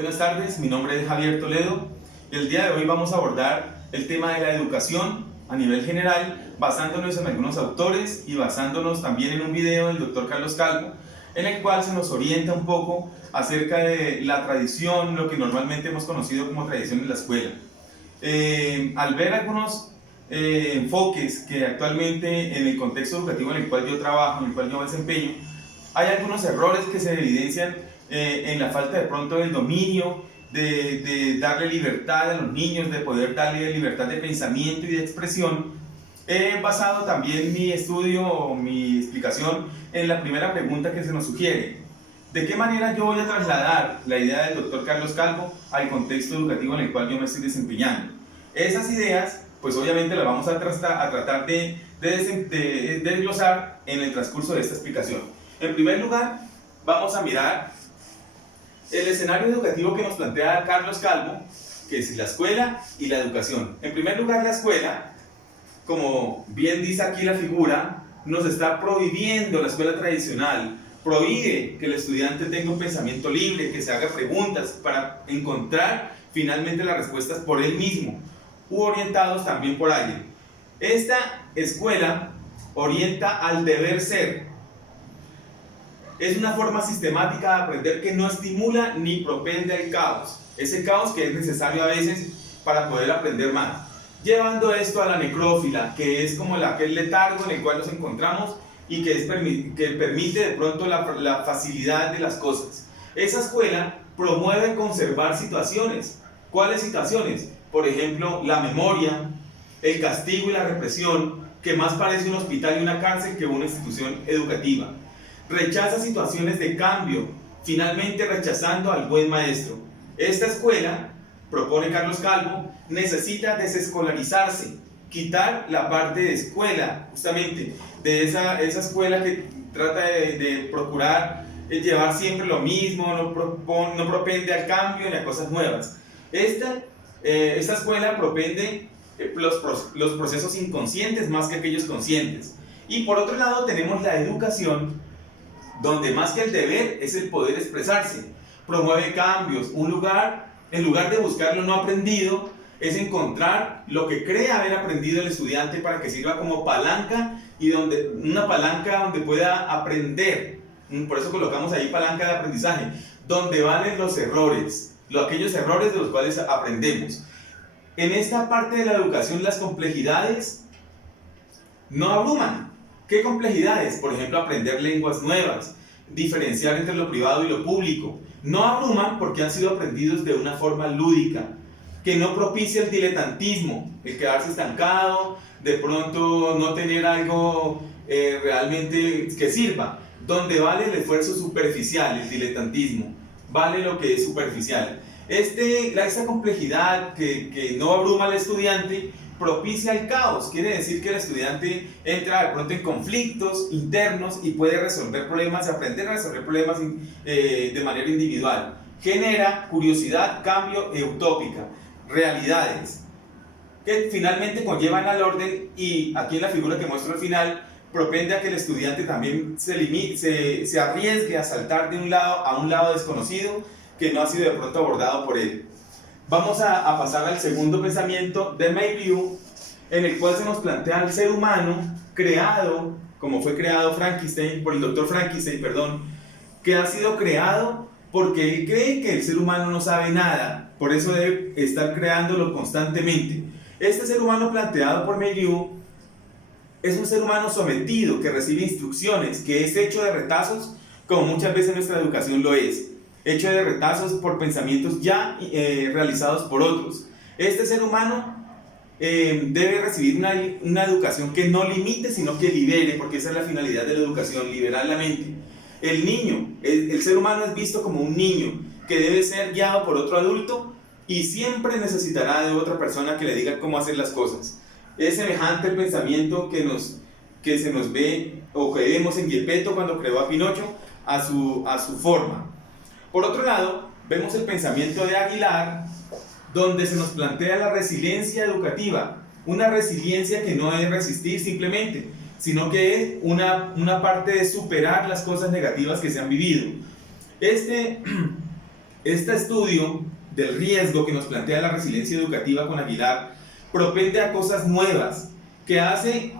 Buenas tardes, mi nombre es Javier Toledo y el día de hoy vamos a abordar el tema de la educación a nivel general, basándonos en algunos autores y basándonos también en un video del doctor Carlos Calvo, en el cual se nos orienta un poco acerca de la tradición, lo que normalmente hemos conocido como tradición en la escuela. Al ver algunos enfoques que actualmente en el contexto educativo en el cual yo trabajo, en el cual yo me desempeño, hay algunos errores que se evidencian en la falta de pronto del dominio, de darle libertad a los niños, de poder darle libertad de pensamiento y de expresión. He basado también mi estudio o mi explicación en la primera pregunta que se nos sugiere: ¿de qué manera yo voy a trasladar la idea del doctor Carlos Calvo al contexto educativo en el cual yo me estoy desempeñando? Esas ideas, pues obviamente las vamos a tratar de desglosar en el transcurso de esta explicación. En primer lugar, vamos a mirar el escenario educativo que nos plantea Carlos Calvo, que es la escuela y la educación. En primer lugar, la escuela, como bien dice aquí la figura, nos está prohibiendo, la escuela tradicional prohíbe que el estudiante tenga un pensamiento libre, que se haga preguntas para encontrar finalmente las respuestas por él mismo, u orientados también por alguien. Esta escuela orienta al deber ser. Es una forma sistemática de aprender que no estimula ni propende al caos. Ese caos que es necesario a veces para poder aprender más. Llevando esto a la necrófila, que es como aquel letargo en el cual nos encontramos y que permite de pronto la facilidad de las cosas. Esa escuela promueve conservar situaciones. ¿Cuáles situaciones? Por ejemplo, la memoria, el castigo y la represión, que más parece un hospital y una cárcel que una institución educativa. Rechaza situaciones de cambio, finalmente rechazando al buen maestro. Esta escuela, propone Carlos Calvo, necesita desescolarizarse, quitar la parte de escuela, justamente, de esa escuela que trata de procurar llevar siempre lo mismo, no propende al cambio ni a cosas nuevas. Esta escuela propende los procesos inconscientes más que aquellos conscientes. Y por otro lado tenemos la educación, donde más que el deber es el poder expresarse, promueve cambios, en lugar de buscar lo no aprendido, es encontrar lo que cree haber aprendido el estudiante para que sirva como palanca, y una palanca donde pueda aprender. Por eso colocamos ahí palanca de aprendizaje, donde valen los errores, aquellos errores de los cuales aprendemos. En esta parte de la educación, las complejidades no abruman. ¿Qué complejidades? Por ejemplo, aprender lenguas nuevas, diferenciar entre lo privado y lo público. No abruman porque han sido aprendidos de una forma lúdica, que no propicia el diletantismo, el quedarse estancado, de pronto no tener algo realmente que sirva, donde vale el esfuerzo superficial, el diletantismo, vale lo que es superficial. Esta complejidad que no abruma al estudiante propicia el caos, quiere decir que el estudiante entra de pronto en conflictos internos y puede resolver problemas, aprender a resolver problemas de manera individual. Genera curiosidad, cambio e utópica, realidades que finalmente conllevan al orden, y aquí en la figura que muestro al final, propende a que el estudiante también se arriesgue a saltar de un lado a un lado desconocido que no ha sido de pronto abordado por él. Vamos a pasar al segundo pensamiento de Mayhew, en el cual se nos plantea al ser humano creado, como fue creado por el doctor Frankenstein, que ha sido creado porque él cree que el ser humano no sabe nada, por eso debe estar creándolo constantemente. Este ser humano planteado por Mayhew es un ser humano sometido, que recibe instrucciones, que es hecho de retazos, como muchas veces nuestra educación lo es. Hecho de retazos por pensamientos ya realizados por otros. Este ser humano debe recibir una educación que no limite, sino que libere, porque esa es la finalidad de la educación, liberar la mente. El niño, el ser humano es visto como un niño que debe ser guiado por otro adulto y siempre necesitará de otra persona que le diga cómo hacer las cosas. Es semejante el pensamiento que se nos ve o que vemos en Geppetto cuando creó a Pinocho a su forma. Por otro lado, vemos el pensamiento de Aguilar, donde se nos plantea la resiliencia educativa, una resiliencia que no es resistir simplemente, sino que es una parte de superar las cosas negativas que se han vivido. Este estudio del riesgo que nos plantea la resiliencia educativa con Aguilar propende a cosas nuevas, que hace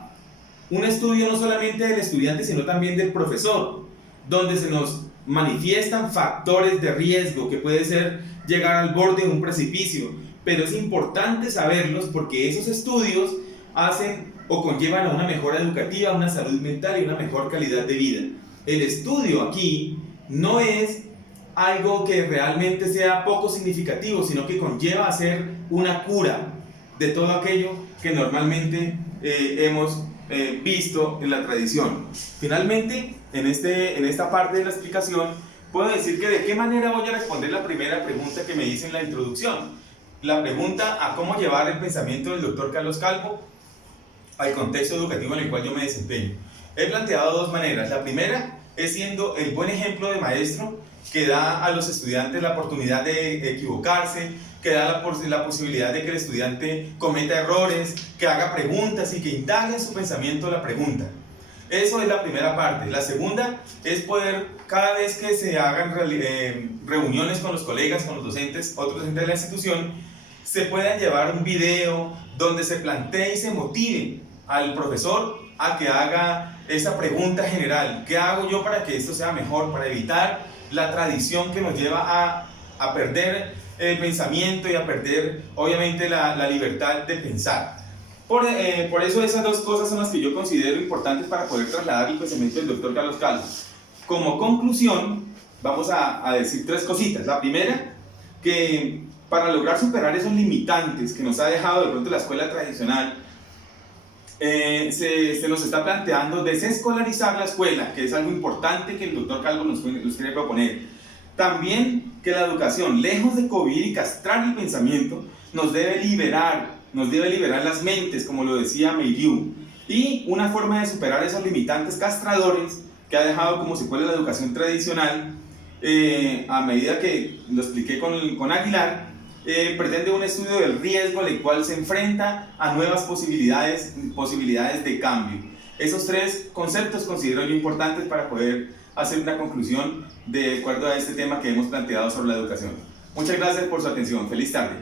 un estudio no solamente del estudiante, sino también del profesor, donde se nos manifiestan factores de riesgo que puede ser llegar al borde de un precipicio, pero es importante saberlos porque esos estudios hacen o conllevan a una mejora educativa, una salud mental y una mejor calidad de vida. El estudio aquí no es algo que realmente sea poco significativo, sino que conlleva a ser una cura de todo aquello que normalmente hemos visto en la tradición. Finalmente, en esta parte de la explicación, puedo decir que de qué manera voy a responder la primera pregunta que me hice en la introducción. La pregunta a cómo llevar el pensamiento del doctor Carlos Calvo al contexto educativo en el cual yo me desempeño. He planteado dos maneras. La primera es siendo el buen ejemplo de maestro que da a los estudiantes la oportunidad de equivocarse, que da la posibilidad de que el estudiante cometa errores, que haga preguntas y que indague en su pensamiento la pregunta. Eso es la primera parte. La segunda es poder, cada vez que se hagan reuniones con los colegas, con los docentes, otros docentes de la institución, se puedan llevar un video donde se plantee y se motive al profesor a que haga esa pregunta general. ¿Qué hago yo para que esto sea mejor? Para evitar la tradición que nos lleva a perder el pensamiento y a perder, obviamente, la libertad de pensar. Por eso esas dos cosas son las que yo considero importantes para poder trasladar el pensamiento del doctor Carlos Calvo. Como conclusión, vamos a decir tres cositas. La primera, que para lograr superar esos limitantes que nos ha dejado de pronto la escuela tradicional, se nos está planteando desescolarizar la escuela, que es algo importante que el doctor Calvo nos quiere proponer. También que la educación, lejos de cohibir y castrar el pensamiento, nos debe liberar las mentes, como lo decía Meiriu. Y una forma de superar esos limitantes castradores que ha dejado como secuela la educación tradicional, a medida que lo expliqué con Aguilar, pretende un estudio del riesgo al cual se enfrenta a nuevas posibilidades de cambio. Esos tres conceptos considero yo importantes para poder hacer una conclusión de acuerdo a este tema que hemos planteado sobre la educación. Muchas gracias por su atención. Feliz tarde.